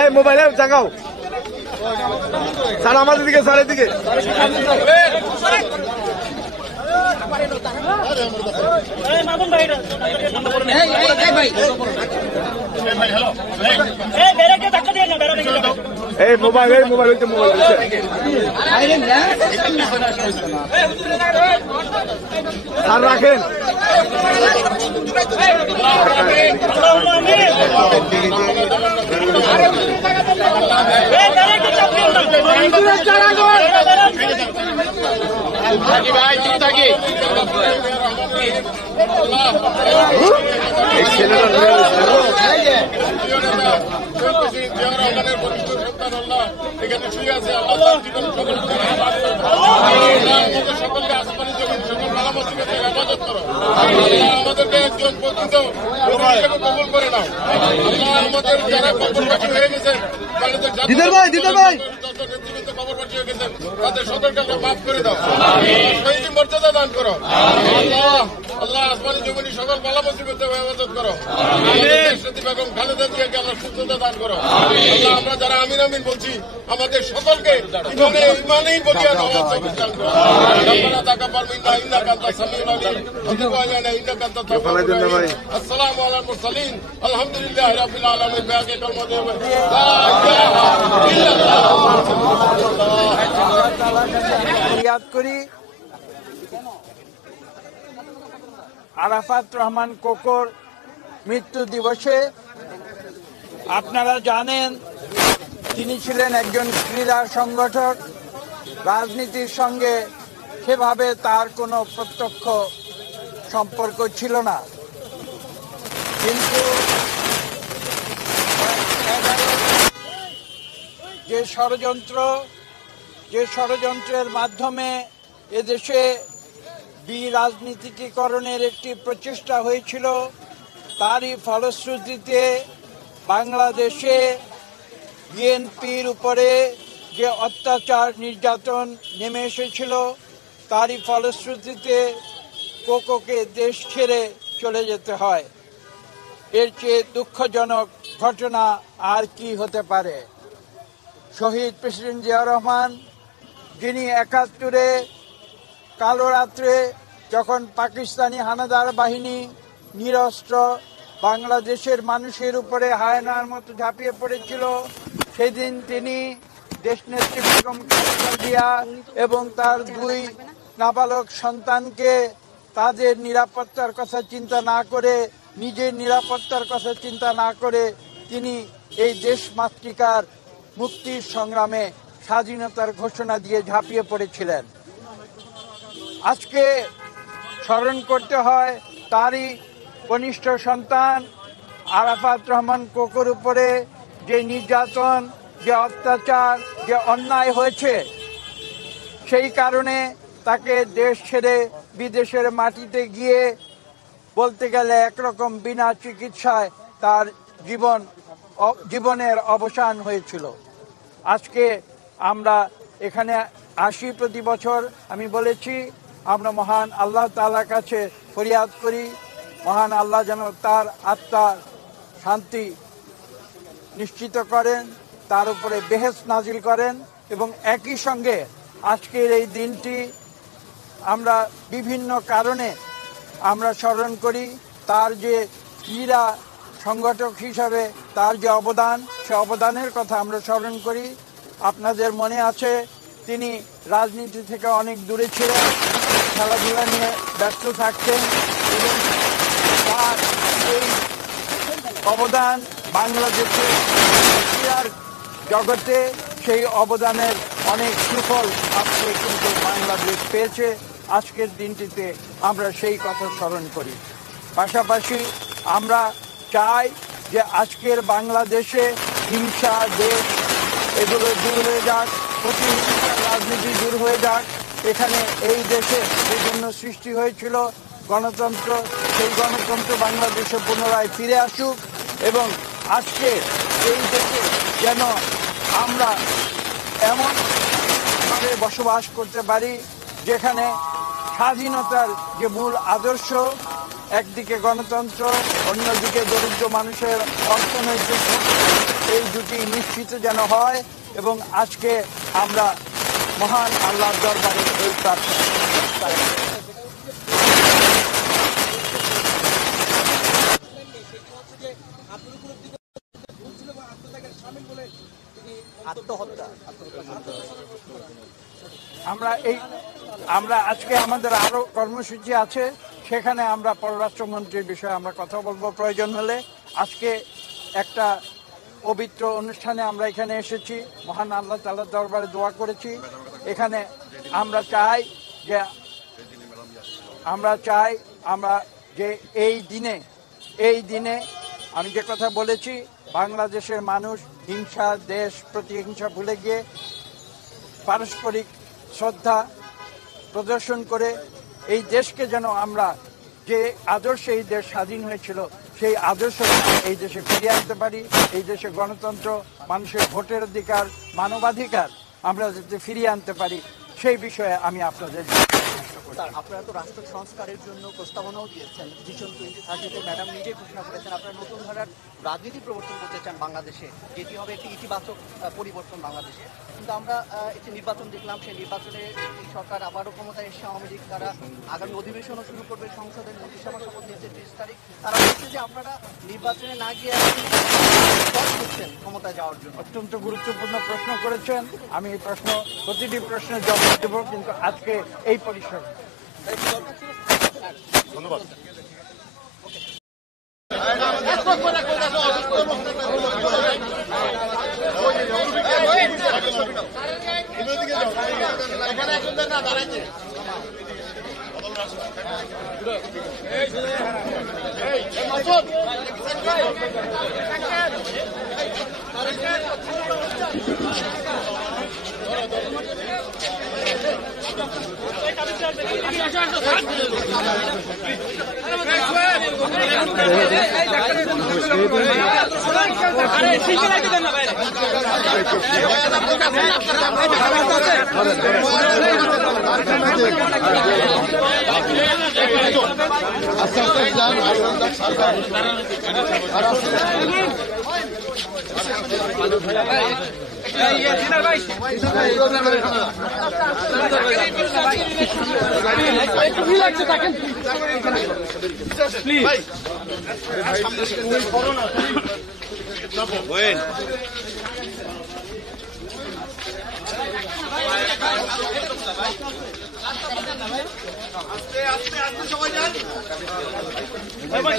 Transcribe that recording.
এই মোবাইলে জাগাও স্যার, আমাদের দিকে, স্যার এদিকে। এই মোবাইল হইতে মোবাইল স্যার রাখেন। এখানে শুয়ে আছে সকলকে আসমানি জমিন সকল মালামতিকে হেফাজত করো। আমাদেরকে একজন পর্যন্ত কবুল করে নাও। আমাদের যারা কবরবাসী হয়ে গেছেন, নেতৃবৃন্দ কবরবাসী হয়ে গেছেন, তাদের সতর্কতা মাফ করে দাও, শহীদ মর্যাদা দান করো। আল্লাহ আসমানি জমিনি সকল মালামতিকে হেফাজত করো। বেগম খালেদা জিয়াকে আল্লাহ সুস্থতা দান করো। আল্লাহ আমরা যারা আমিন আমিন বলছি, আমাদের সকলকে ইমানেই বলিয়া দান করো। আসসালামু আলাল মুরসালিন আলহামদুলিল্লাহি রাব্বিল আলামিন। ব্যাগে কলমা দেবে ইয়াদ করি আরাফাত রহমান কোকর মৃত্যু দিবসে। আপনারা জানেন তিনি ছিলেন একজন ক্রীড়া সংগঠক। রাজনীতির সঙ্গে সেভাবে তার কোনো প্রত্যক্ষ সম্পর্ক ছিল না, কিন্তু যে ষড়যন্ত্রের মাধ্যমে এদেশে বিরাজনীতিকরণের একটি প্রচেষ্টা হয়েছিল, তারই ফলশ্রুতিতে বাংলাদেশে বিএনপির উপরে যে অত্যাচার নির্যাতন নেমে এসেছিল, তারই ফলশ্রুতিতে কোকোকে দেশ ছেড়ে চলে যেতে হয়। এর চেয়ে দুঃখজনক ঘটনা আর কি হতে পারে? শহীদ প্রেসিডেন্ট জিয়াউর রহমান, যিনি ৭১-এ কালো রাত্রে যখন পাকিস্তানি হানাদার বাহিনী নিরস্ত্র বাংলাদেশের মানুষের উপরে হায়নার মতো ঝাঁপিয়ে পড়েছিল, সেদিন তিনি দেশনেত্রী বেগম খালেদা জিয়া এবং তার ২ নাবালক সন্তানকে তাদের নিরাপত্তার কথা চিন্তা না করে, নিজের নিরাপত্তার কথা চিন্তা না করে তিনি এই দেশমাতৃকার মুক্তির সংগ্রামে স্বাধীনতার ঘোষণা দিয়ে ঝাঁপিয়ে পড়েছিলেন। আজকে স্মরণ করতে হয় তারই কনিষ্ঠ সন্তান আরাফাত রহমান কোকোর উপরে যে নির্যাতন, যে অত্যাচার, যে অন্যায় হয়েছে। সেই কারণে তাকে দেশ ছেড়ে বিদেশের মাটিতে গিয়ে বলতে গেলে একরকম বিনা চিকিৎসায় তার জীবনের অবসান হয়েছিল। আজকে আমরা এখানে আসি প্রতি বছর। আমি বলেছি আমরা মহান আল্লাহ তাআলার কাছে ফরিয়াদ করি, মহান আল্লাহ যেন তার আত্মার শান্তি নিশ্চিত করেন, তার উপরে বেহেশত নাজিল করেন। এবং একই সঙ্গে আজকের এই দিনটি আমরা বিভিন্ন কারণে আমরা স্মরণ করি তার যে ক্রীড়া সংগঠক হিসাবে তার যে অবদান, সে অবদানের কথা আমরা স্মরণ করি। আপনাদের মনে আছে তিনি রাজনীতি থেকে অনেক দূরে ছিলেন, খেলাধুলা নিয়ে ব্যস্ত থাকতেন এবং তার এই অবদান বাংলাদেশের ক্রীড়ার জগতে, সেই অবদানের অনেক সুফল আজকে কিন্তু বাংলাদেশ পেয়েছে। আজকের দিনটিতে আমরা সেই কথা স্মরণ করি। পাশাপাশি আমরা চাই যে আজকের বাংলাদেশে হিংসা, দেশ এগুলো দূর হয়ে যাক, প্রতিহিংসার রাজনীতি দূর হয়ে যাক। এখানে এই দেশে যে জন্য সৃষ্টি হয়েছিল গণতন্ত্র, সেই গণতন্ত্র বাংলাদেশে পুনরায় ফিরে আসুক এবং আজকে এই দেশে যেন আমরা এমনভাবে বসবাস করতে পারি যেখানে স্বাধীনতার যে মূল আদর্শ একদিকে গণতন্ত্র, অন্যদিকে দরিদ্র মানুষের অর্থনৈতিক এই দুটি নিশ্চিত যেন হয়, এবং আজকে আমরা মহান আল্লাহর দরবারে এই প্রার্থনা আমরা আজকে আমাদের আরো কর্মসূচি আছে, সেখানে আমরা পররাষ্ট্রমন্ত্রীর বিষয়ে আমরা কথা বলবো প্রয়োজন হলে। আজকে একটা পবিত্র অনুষ্ঠানে আমরা এখানে এসেছি, মহান আল্লাহ তাআলার দরবারে দোয়া করেছি। এখানে আমরা চাই যে এই দিনে আমি যে কথা বলেছি, বাংলাদেশের মানুষ হিংসা, দেশ প্রতিহিংসা ভুলে গিয়ে পারস্পরিক শ্রদ্ধা প্রদর্শন করে এই দেশকে যেন আমরা যে আদর্শে এই দেশ স্বাধীন হয়েছিল সেই আদর্শ এই দেশে ফিরিয়ে আনতে পারি। এই দেশে গণতন্ত্র, মানুষের ভোটের অধিকার, মানবাধিকার আমরা যাতে ফিরিয়ে আনতে পারি, সেই বিষয়ে আমি আপনাদের আপনারা তো রাষ্ট্র সংস্কারের জন্য প্রস্তাবনাও দিয়েছেন, ভিশন 2030 ম্যাডাম নিজেই ঘোষণা করেছেন আপনারা নতুন ধারার রাজনীতি প্রবর্তন করতে চান বাংলাদেশে, যেটি হবে একটি ইতিবাচক পরিবর্তন বাংলাদেশে। কিন্তু আমরা একটি নির্বাচন দেখলাম, সেই নির্বাচনে এই সরকার আবারও ক্ষমতায় এসে আওয়ামী লীগ তারা আগামী অধিবেশনও শুরু করবে, সংসদের মন্ত্রিসভা শপথ নিয়েছে 30 তারিখ। তারা বলছে যে আপনারা নির্বাচনে না গিয়ে করছেন ক্ষমতায় যাওয়ার জন্য। অত্যন্ত গুরুত্বপূর্ণ প্রশ্ন করেছেন। আমি এই প্রতিটি প্রশ্নের জবাব দেব, কিন্তু আজকে এই পরিসরে। ধন্যবাদ। সবাই